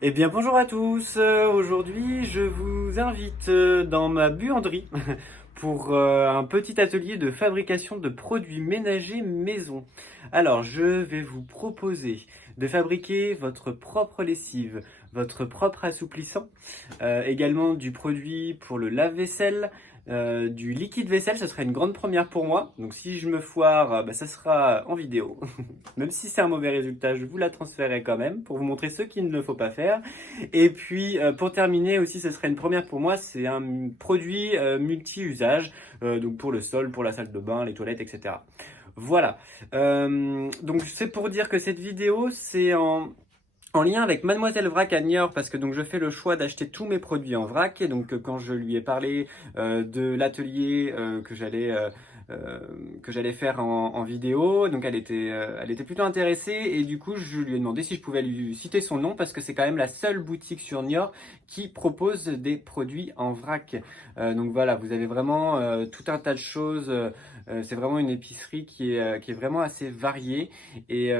Eh bien bonjour à tous. Aujourd'hui je vous invite dans ma buanderie pour un petit atelier de fabrication de produits ménagers maison. Alors je vais vous proposer de fabriquer votre propre lessive, votre propre assouplissant, également du produit pour le lave-vaisselle, du liquide vaisselle. Ce sera une grande première pour moi, donc si je me foire, ça sera en vidéo. Même si c'est un mauvais résultat, je vous la transférerai quand même pour vous montrer ce qu'il ne faut pas faire. Et puis pour terminer aussi, ce serait une première pour moi, c'est un produit multi-usage, donc pour le sol, pour la salle de bain, les toilettes, etc. Voilà. Donc c'est pour dire que cette vidéo, c'est en lien avec Mademoiselle Vrac à Niort, parce que donc je fais le choix d'acheter tous mes produits en vrac. Et donc quand je lui ai parlé de l'atelier euh, que j'allais faire en vidéo, donc elle était plutôt intéressée, et du coup je lui ai demandé si je pouvais lui citer son nom, parce que c'est quand même la seule boutique sur Niort qui propose des produits en vrac. Donc voilà, vous avez vraiment tout un tas de choses. C'est vraiment une épicerie qui est vraiment assez variée. Et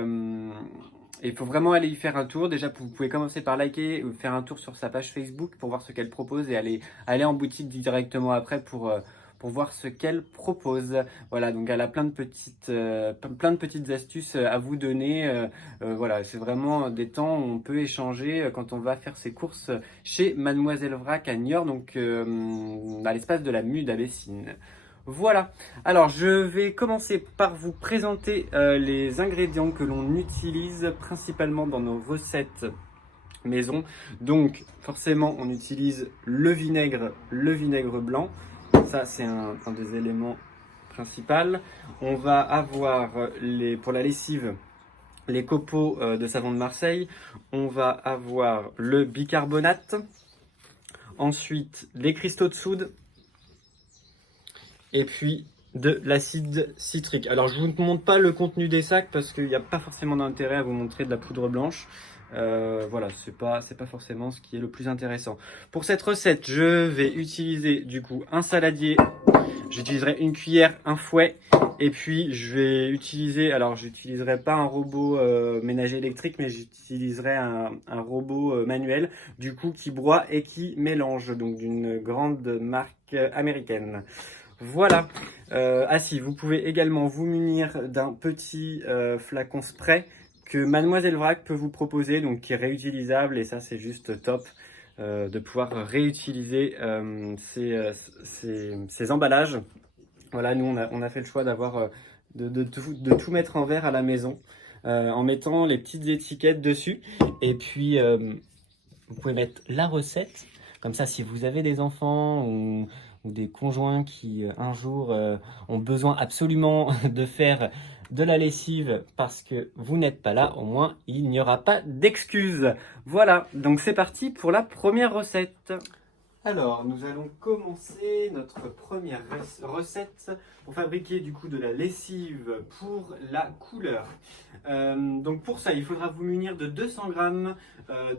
il faut vraiment aller y faire un tour. Déjà, vous pouvez commencer par liker ou faire un tour sur sa page Facebook pour voir ce qu'elle propose, et aller en boutique directement après pour voir ce qu'elle propose. Voilà, donc elle a plein de petites astuces à vous donner. Voilà, c'est vraiment des temps où on peut échanger quand on va faire ses courses chez Mademoiselle Vrac à Niort, donc à l'espace de la Mude à Bessines. Voilà, alors je vais commencer par vous présenter les ingrédients que l'on utilise principalement dans nos recettes maison. Donc forcément on utilise le vinaigre blanc, ça c'est un des éléments principaux. On va avoir pour la lessive les copeaux de savon de Marseille, on va avoir le bicarbonate, ensuite les cristaux de soude, et puis de l'acide citrique. Alors je ne vous montre pas le contenu des sacs parce qu'il n'y a pas forcément d'intérêt à vous montrer de la poudre blanche. Voilà, c'est pas forcément ce qui est le plus intéressant. Pour cette recette, je vais utiliser du coup un saladier, j'utiliserai une cuillère, un fouet, et puis je vais utiliser, alors j'utiliserai pas un robot ménager électrique, mais j'utiliserai un robot manuel, du coup qui broie et qui mélange, donc d'une grande marque américaine. Voilà. Ah si, vous pouvez également vous munir d'un petit flacon spray que Mademoiselle Vrac peut vous proposer, donc qui est réutilisable, et ça c'est juste top de pouvoir réutiliser ces emballages. Voilà, nous on a fait le choix de tout mettre en verre à la maison, en mettant les petites étiquettes dessus, et puis vous pouvez mettre la recette, comme ça si vous avez des enfants ou des conjoints qui un jour ont besoin absolument de faire de la lessive parce que vous n'êtes pas là, au moins il n'y aura pas d'excuses. Voilà, donc c'est parti pour la première recette. Alors, nous allons commencer notre première recette pour fabriquer du coup de la lessive pour la couleur. Donc pour ça, il faudra vous munir de 200 grammes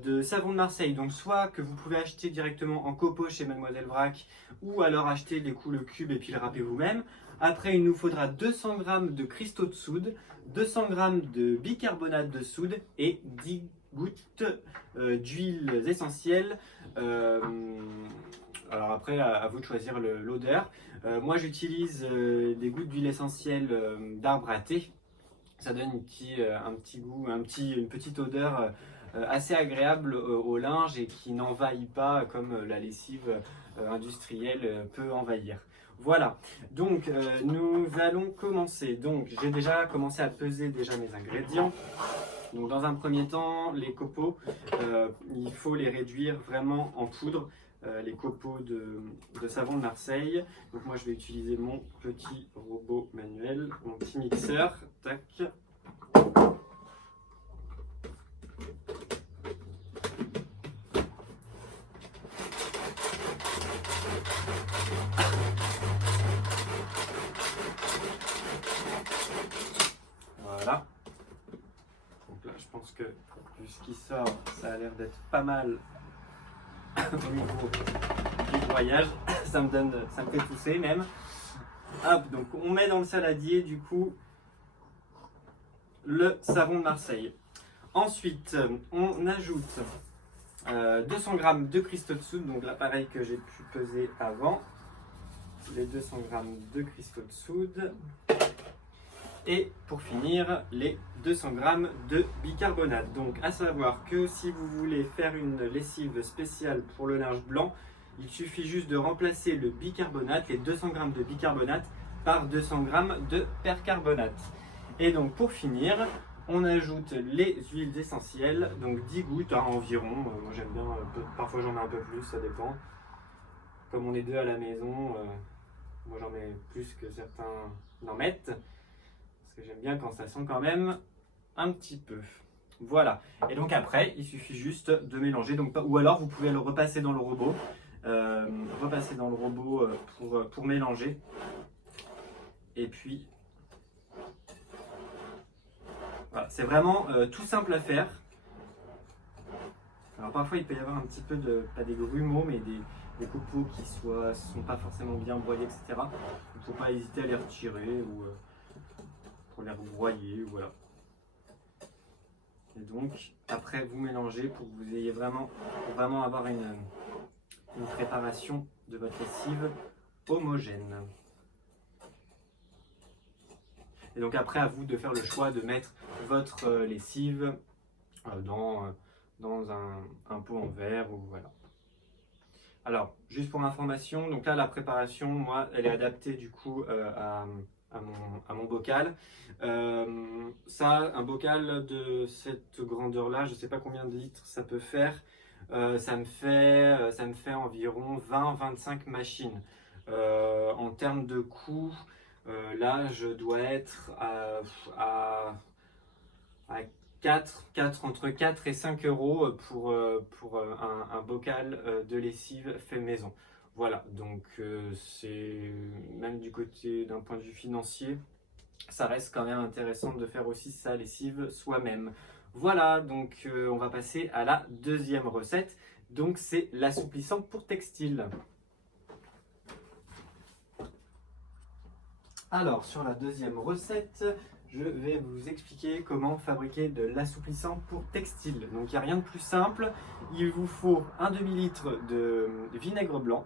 de savon de Marseille. Donc soit que vous pouvez acheter directement en copeaux chez Mademoiselle Vrac, ou alors acheter le cube et puis le râper vous-même. Après, il nous faudra 200 grammes de cristaux de soude, 200 grammes de bicarbonate de soude et 10 gouttes d'huiles essentielles. Euh, alors après, à vous de choisir l'odeur. Moi, j'utilise des gouttes d'huile essentielle d'arbre à thé. Ça donne un petit goût, une petite odeur assez agréable au linge, et qui n'envahit pas comme la lessive industrielle peut envahir. Voilà, donc nous allons commencer. Donc j'ai déjà commencé à peser mes ingrédients. Donc dans un premier temps, les copeaux, il faut les réduire vraiment en poudre, les copeaux de savon de Marseille. Donc moi je vais utiliser mon petit robot manuel, mon petit mixeur. Tac. Voilà. Donc là je pense que vu ce qui sort, ça a l'air d'être pas mal au niveau du broyage. Ça me fait tousser même. Hop, donc on met dans le saladier du coup le savon de Marseille. Ensuite, on ajoute 200 g de cristaux de soude, donc l'appareil que j'ai pu peser avant, les 200 g de cristaux de soude. Et pour finir, les 200 g de bicarbonate. Donc à savoir que si vous voulez faire une lessive spéciale pour le linge blanc, il suffit juste de remplacer le bicarbonate, les 200 g de bicarbonate, par 200 g de percarbonate. Et donc pour finir, on ajoute les huiles essentielles, donc 10 gouttes environ. Moi j'aime bien, parfois j'en mets un peu plus, ça dépend. Comme on est deux à la maison, moi j'en mets plus que certains n'en mettent. Parce que j'aime bien quand ça sent quand même un petit peu. Voilà. Et donc après, il suffit juste de mélanger. Donc, ou alors vous pouvez le repasser dans le robot. Pour mélanger. Et puis, voilà. C'est vraiment tout simple à faire. Alors parfois il peut y avoir un petit peu de, pas des grumeaux, mais des copeaux qui sont pas forcément bien broyés, etc. Il ne faut pas hésiter à les retirer ou pour les rebroyer, voilà. Et donc après vous mélangez pour que vous ayez vraiment avoir une préparation de votre lessive homogène. Et donc après à vous de faire le choix de mettre votre lessive dans un pot en verre ou voilà. Alors juste pour information, donc là la préparation, moi elle est adaptée du coup à mon bocal. Ça, un bocal de cette grandeur là, je sais pas combien de litres ça peut faire. Ça me fait environ 20-25 machines. En termes de coût, là je dois être à entre 4 et 5 euros pour un bocal de lessive fait maison. Voilà, donc c'est même du côté d'un point de vue financier, ça reste quand même intéressant de faire aussi sa lessive soi-même. Voilà, donc on va passer à la deuxième recette. Donc c'est l'assouplissant pour textile. Alors sur la deuxième recette, je vais vous expliquer comment fabriquer de l'assouplissant pour textile. Donc il n'y a rien de plus simple, il vous faut un demi-litre de vinaigre blanc,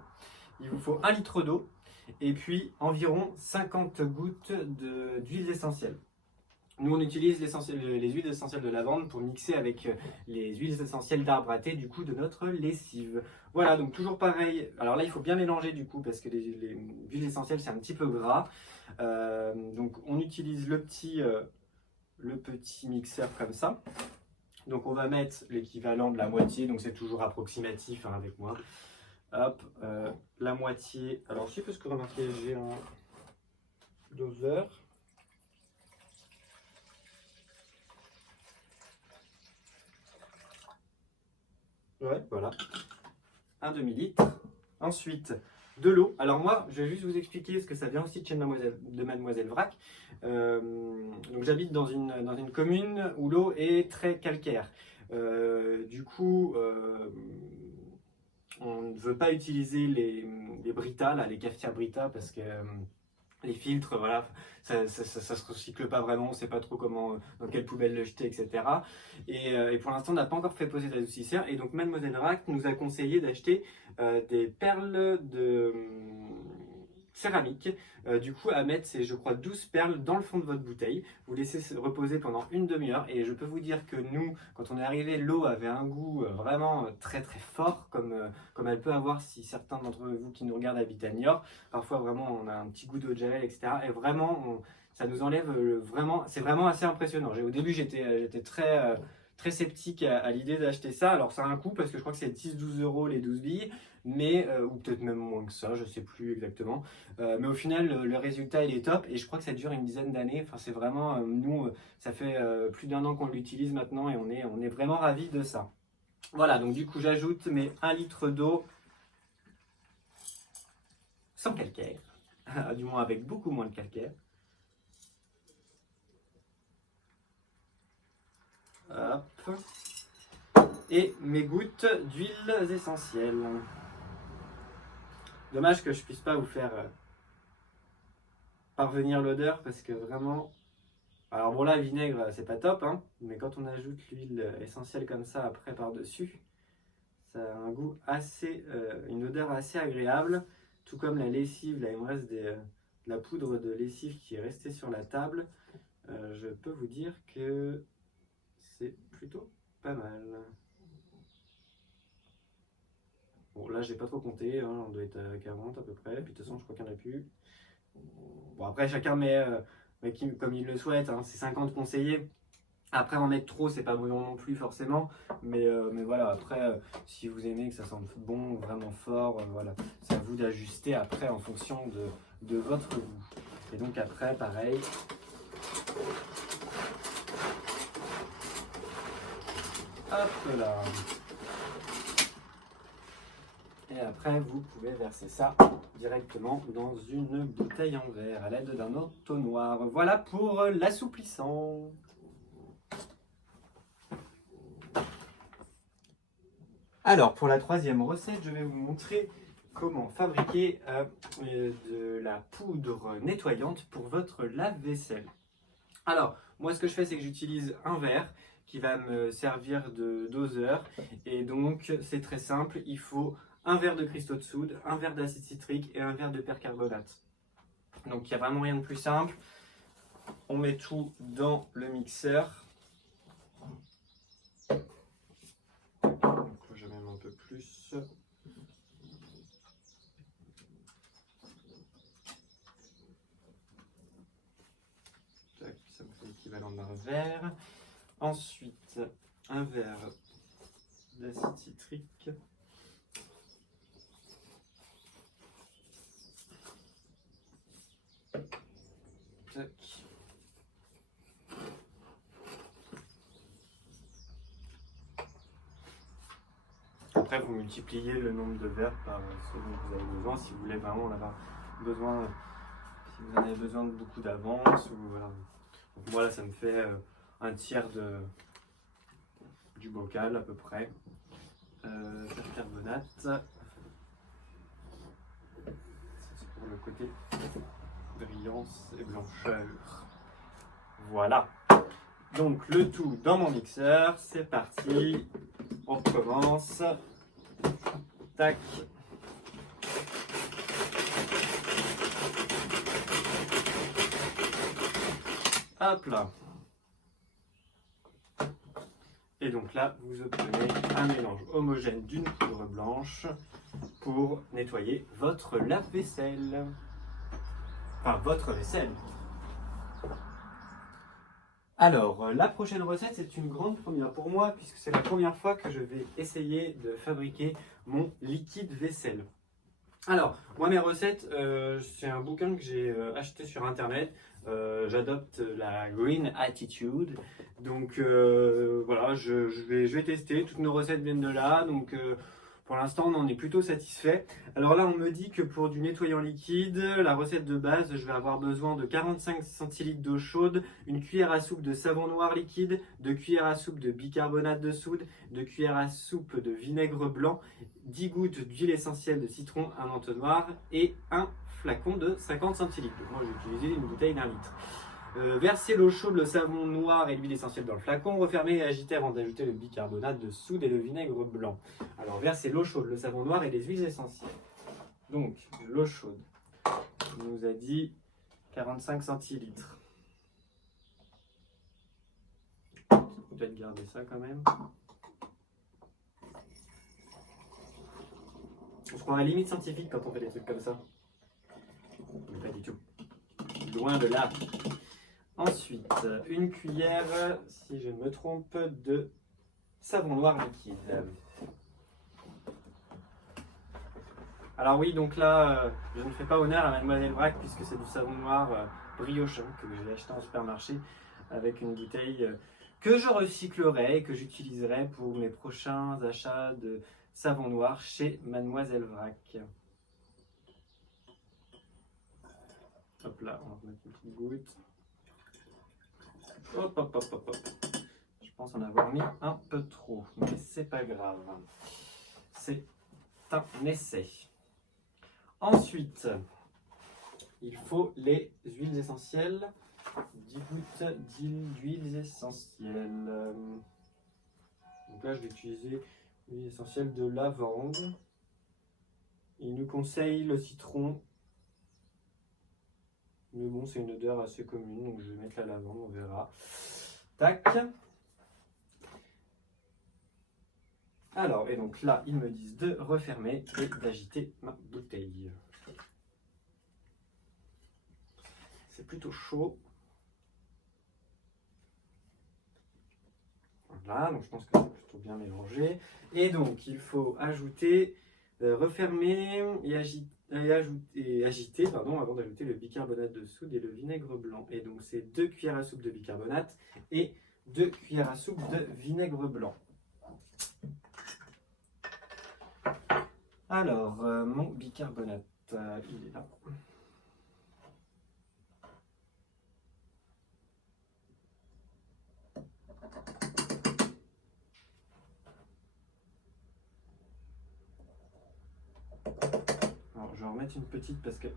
il vous faut 1 litre d'eau et puis environ 50 gouttes d'huile essentielle. Nous on utilise les huiles essentielles de lavande pour mixer avec les huiles essentielles d'arbre à thé du coup de notre lessive. Voilà, donc toujours pareil, alors là il faut bien mélanger du coup parce que les huiles essentielles c'est un petit peu gras. Donc on utilise le petit mixeur comme ça. Donc on va mettre l'équivalent de la moitié, donc c'est toujours approximatif hein, avec moi. Hop, la moitié. Alors je sais pas ce que remarquez, j'ai un doseur. Ouais, voilà. Un demi-litre. Ensuite, de l'eau. Alors moi, je vais juste vous expliquer ce que ça vient aussi de chez Mademoiselle Vrac. Donc j'habite dans une commune où l'eau est très calcaire. Du coup, on ne veut pas utiliser les Brita, là, les cafetières Brita, parce que les filtres, voilà, ça se recycle pas vraiment, on ne sait pas trop comment, dans quelle poubelle le jeter, etc. Et pour l'instant, on n'a pas encore fait poser d'adoucisseur. Et donc, Mademoiselle Vrac nous a conseillé d'acheter des perles de céramique. Du coup, à mettre, c'est je crois 12 perles dans le fond de votre bouteille. Vous laissez reposer pendant une demi-heure. Et je peux vous dire que nous, quand on est arrivé, l'eau avait un goût vraiment très très fort, comme elle peut avoir si certains d'entre vous qui nous regardent habitent à Niort. Parfois, vraiment, on a un petit goût d'eau de javel, etc. Et vraiment, ça nous enlève vraiment, c'est vraiment assez impressionnant. Au début, j'étais très sceptique à l'idée d'acheter ça. Alors, ça a un coût parce que je crois que c'est 10-12 euros les 12 billes, mais, ou peut-être même moins que ça, je sais plus exactement. Mais au final, le résultat il est top et je crois que ça dure une dizaine d'années. Enfin, c'est vraiment, nous, ça fait plus d'1 an qu'on l'utilise maintenant et on est vraiment ravis de ça. Voilà, donc du coup, j'ajoute mes 1 litre d'eau sans calcaire, du moins avec beaucoup moins de calcaire. Hop. Et mes gouttes d'huiles essentielles. Dommage que je puisse pas vous faire parvenir l'odeur parce que vraiment. Alors bon là, le vinaigre c'est pas top, hein, mais quand on ajoute l'huile essentielle comme ça après par-dessus, Ça a un goût assez, une odeur assez agréable, tout comme la lessive. Là, il me reste de la poudre de lessive qui est restée sur la table. Je peux vous dire que c'est plutôt pas mal. Bon, là, j'ai pas trop compté, hein, on doit être à 40 à peu près, puis de toute façon, je crois qu'il n'y en a plus. Bon, après, chacun met comme il le souhaite, hein, c'est 50 conseillés. Après, en mettre trop, c'est pas brillant non plus forcément, mais voilà, après, si vous aimez que ça sente bon, vraiment fort, voilà, c'est à vous d'ajuster après en fonction de votre goût. Et donc après, pareil. Hop là. Et après, vous pouvez verser ça directement dans une bouteille en verre à l'aide d'un entonnoir. Voilà pour l'assouplissant. Alors, pour la troisième recette, je vais vous montrer comment fabriquer de la poudre nettoyante pour votre lave-vaisselle. Alors, moi, ce que je fais, c'est que j'utilise un verre qui va me servir de doseur. Et donc, c'est très simple. Il faut un verre de cristaux de soude, un verre d'acide citrique et un verre de percarbonate. Donc, il n'y a vraiment rien de plus simple. On met tout dans le mixeur. Donc, je vais même un peu plus. Tac, ça me fait l'équivalent d'un verre. Ensuite, un verre d'acide citrique. Tac. Après, vous multipliez le nombre de verres par ce dont vous avez besoin, si vous voulez vraiment en avoir besoin, si vous en avez besoin de beaucoup d'avance. Voilà. Donc moi là, ça me fait un tiers du bocal à peu près. Percarbonate. Ça c'est pour le côté brillance et blancheur. Voilà. Donc le tout dans mon mixeur, c'est parti. On recommence. Tac. Hop là. Et donc là, vous obtenez un mélange homogène d'une poudre blanche pour nettoyer votre lave-vaisselle. Enfin, votre vaisselle. Alors, la prochaine recette, c'est une grande première pour moi, puisque c'est la première fois que je vais essayer de fabriquer mon liquide vaisselle. Alors, moi, mes recettes, c'est un bouquin que j'ai acheté sur Internet. J'adopte la Green Attitude. Donc, voilà, je vais tester. Toutes nos recettes viennent de là. Donc, pour l'instant, on en est plutôt satisfait. Alors là, on me dit que pour du nettoyant liquide, la recette de base, je vais avoir besoin de 45 centilitres d'eau chaude, une cuillère à soupe de savon noir liquide, 2 cuillères à soupe de bicarbonate de soude, 2 cuillères à soupe de vinaigre blanc, 10 gouttes d'huile essentielle de citron, un entonnoir et un flacon de 50 centilitres. Donc moi, j'ai utilisé une bouteille d'1 litre. Versez l'eau chaude, le savon noir et l'huile essentielle dans le flacon. Refermez et agitez avant d'ajouter le bicarbonate de soude et le vinaigre blanc. Alors versez l'eau chaude, le savon noir et les huiles essentielles. Donc l'eau chaude, on nous a dit 45 centilitres. Peut-être garder ça quand même. On se croirait limite scientifique quand on fait des trucs comme ça. Mais pas du tout. Loin de là. Ensuite, une cuillère, si je ne me trompe, de savon noir liquide. Alors oui, donc là, je ne fais pas honneur à Mademoiselle Vrac puisque c'est du savon noir briochant que j'ai acheté en supermarché avec une bouteille que je recyclerai et que j'utiliserai pour mes prochains achats de savon noir chez Mademoiselle Vrac. Hop là, on va mettre une petite goutte. Hop, hop, hop, hop, hop. Je pense en avoir mis un peu trop, mais c'est pas grave. C'est un essai. Ensuite, il faut les huiles essentielles. 10 gouttes d'huiles essentielles. Donc là, je vais utiliser Huile essentielle de lavande. Il nous conseille le citron. Mais bon, c'est une odeur assez commune, donc je vais mettre la lavande, on verra. Tac. Alors, et donc là, ils me disent de refermer et d'agiter ma bouteille. C'est plutôt chaud. Voilà, donc je pense que c'est plutôt bien mélangé. Et donc, il faut ajouter, refermer et agiter avant d'ajouter le bicarbonate de soude et le vinaigre blanc. Et donc, c'est 2 cuillères à soupe de bicarbonate et 2 cuillères à soupe de vinaigre blanc. Alors, mon bicarbonate, il est là. Alors, je vais en remettre une petite parce que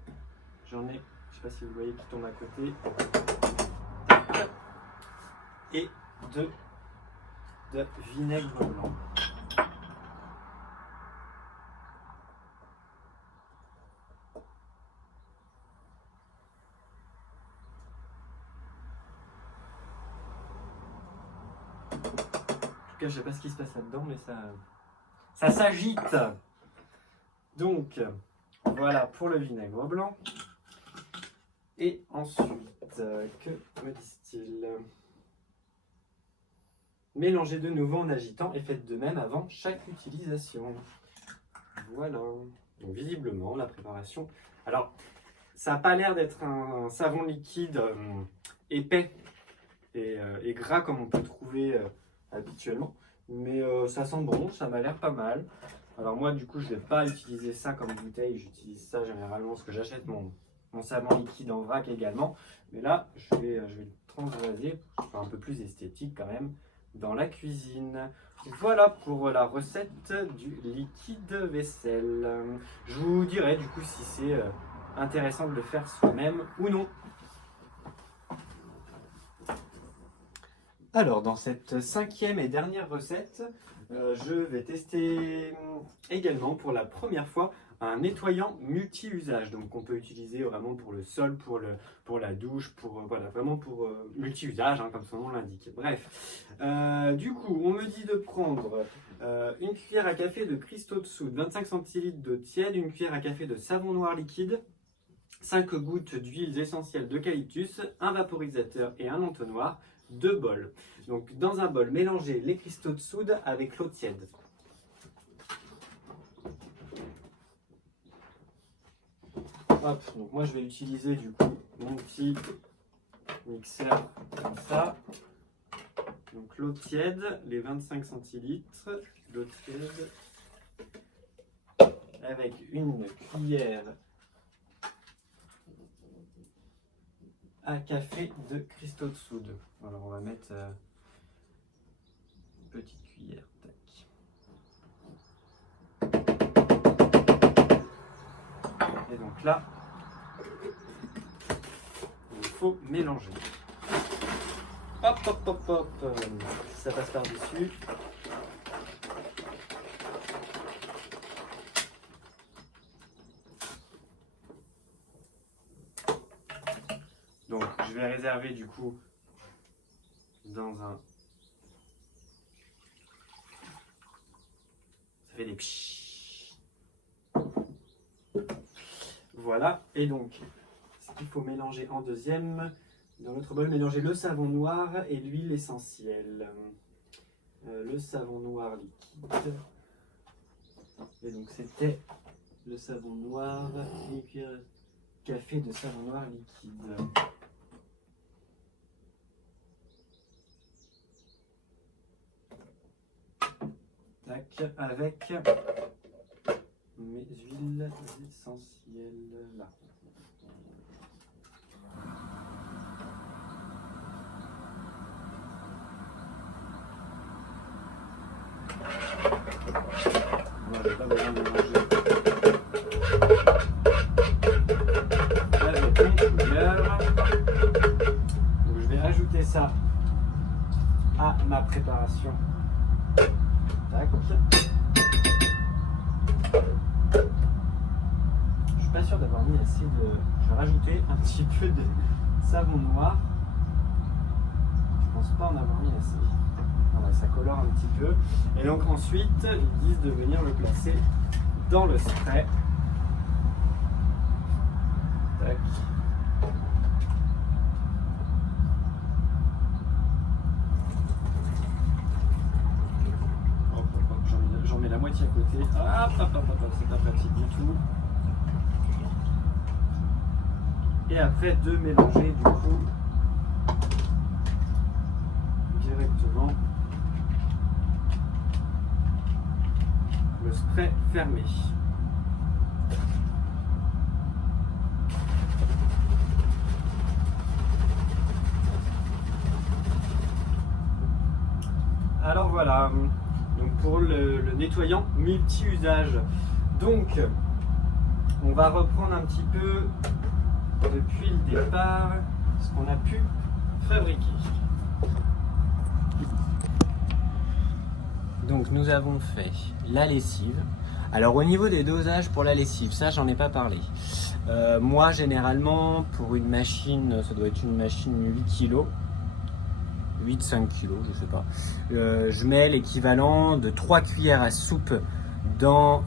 j'en ai, je ne sais pas si vous voyez, qui tombe à côté. Et de vinaigre blanc. En tout cas, je ne sais pas ce qui se passe là-dedans, mais ça s'agite. Donc, voilà pour le vinaigre blanc. Et ensuite, que me disent-ils? Mélangez de nouveau en agitant et faites de même avant chaque utilisation. Voilà. Donc, visiblement, la préparation. Alors, ça n'a pas l'air d'être un savon liquide épais et gras comme on peut trouver habituellement. Mais ça sent bon, ça m'a l'air pas mal. Alors moi, du coup, je ne vais pas utiliser ça comme bouteille. J'utilise ça généralement parce que j'achète mon savon liquide en vrac également. Mais là, je vais le transvaser pour que ce soit un peu plus esthétique quand même dans la cuisine. Voilà pour la recette du liquide vaisselle. Je vous dirai du coup si c'est intéressant de le faire soi-même ou non. Alors, dans cette 5e et dernière recette, je vais tester également pour la première fois un nettoyant multi-usage. Donc, on peut utiliser vraiment pour le sol, pour la douche, voilà, vraiment pour multi-usage, hein, comme son nom l'indique. Bref, du coup, on me dit de prendre une cuillère à café de cristaux de soude, 25 centilitres d'eau tiède, une cuillère à café de savon noir liquide, 5 gouttes d'huiles essentielles d'eucalyptus, un vaporisateur et un entonnoir, 2 bols. Donc dans un bol, mélangez les cristaux de soude avec l'eau tiède. Hop, donc moi je vais utiliser du coup mon petit mixeur comme ça. Donc l'eau tiède, les 25 centilitres d'eau tiède avec une cuillère à café de cristaux de soude. Alors on va mettre une petite cuillère. Tac. Et donc là, il faut mélanger. Hop, hop, hop, hop. Ça passe par-dessus. Donc, je vais réserver du coup dans un... Ça fait des pshhh. Voilà. Et donc, ce qu'il faut mélanger en deuxième, dans l'autre bol, mélanger le savon noir et l'huile essentielle. Le savon noir liquide. Et donc, c'était le savon noir et cuillère café de savon noir liquide. Tac, avec mes huiles essentielles là. Moi, j'ai pas besoin de mélanger avec une cuillère. Donc, je vais ajouter ça à ma préparation. Tac. Je vais rajouter un petit peu de savon noir. Je pense pas en avoir mis assez. Voilà, ça colore un petit peu. Et donc ensuite, ils disent de venir le placer dans le spray. Tac. J'en mets la moitié à côté. C'est pas pratique du tout. Et après de mélanger du coup directement le spray fermé. Alors voilà, donc pour le nettoyant multi-usage. Donc on va reprendre un petit peu depuis le départ ce qu'on a pu fabriquer. Donc nous avons fait la lessive. Alors au niveau des dosages pour la lessive, ça j'en ai pas parlé. Moi généralement pour une machine, ça doit être une machine 8 kg, 8-5 kg, je sais pas. Je mets l'équivalent de 3 cuillères à soupe dans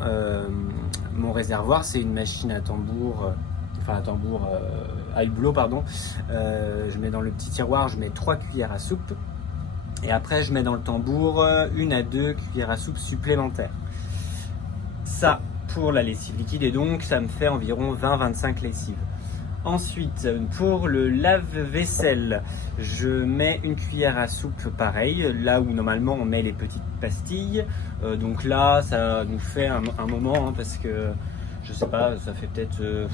mon réservoir. C'est une machine à tambour, à hublot pardon. Je mets dans le petit tiroir, je mets 3 cuillères à soupe. Et après, je mets dans le tambour 1 à 2 cuillères à soupe supplémentaires. Ça pour la lessive liquide, et donc ça me fait environ 20-25 lessives. Ensuite, pour le lave-vaisselle, je mets 1 cuillère à soupe pareil, là où normalement on met les petites pastilles. Donc là, ça nous fait un moment, hein, parce que je sais pas, ça fait peut-être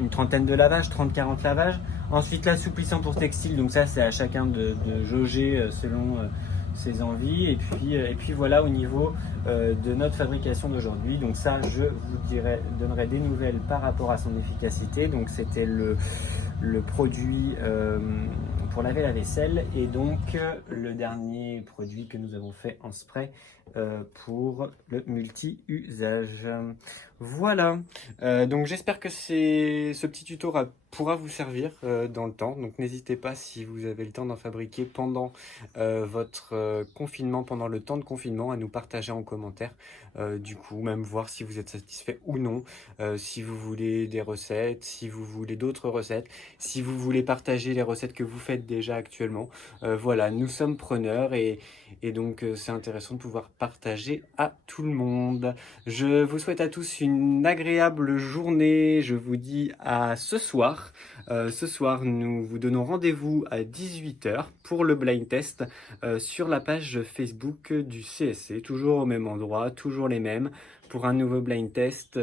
une trentaine de lavages, 30-40 lavages. Ensuite, l'assouplissant pour textile, donc ça c'est à chacun de jauger selon ses envies. Et puis voilà au niveau de notre fabrication d'aujourd'hui. Donc ça, je vous donnerai des nouvelles par rapport à son efficacité. Donc c'était le produit pour laver la vaisselle, et donc le dernier produit que nous avons fait en spray pour le multi-usage. Voilà, donc j'espère que ce petit tuto pourra vous servir dans le temps. Donc n'hésitez pas, si vous avez le temps d'en fabriquer pendant votre confinement, pendant le temps de confinement, à nous partager en commentaire. Du coup, même voir si vous êtes satisfait ou non, si vous voulez des recettes, si vous voulez d'autres recettes, si vous voulez partager les recettes que vous faites déjà actuellement. Voilà, nous sommes preneurs, et donc c'est intéressant de pouvoir partager à tout le monde. Je vous souhaite à tous une agréable journée. Je vous dis à ce soir. Ce soir, nous vous donnons rendez-vous à 18 h pour le blind test sur la page Facebook du CSC. Toujours au même endroit, toujours les mêmes, pour un nouveau blind test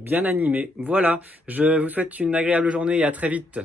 bien animé. Voilà, je vous souhaite une agréable journée et à très vite.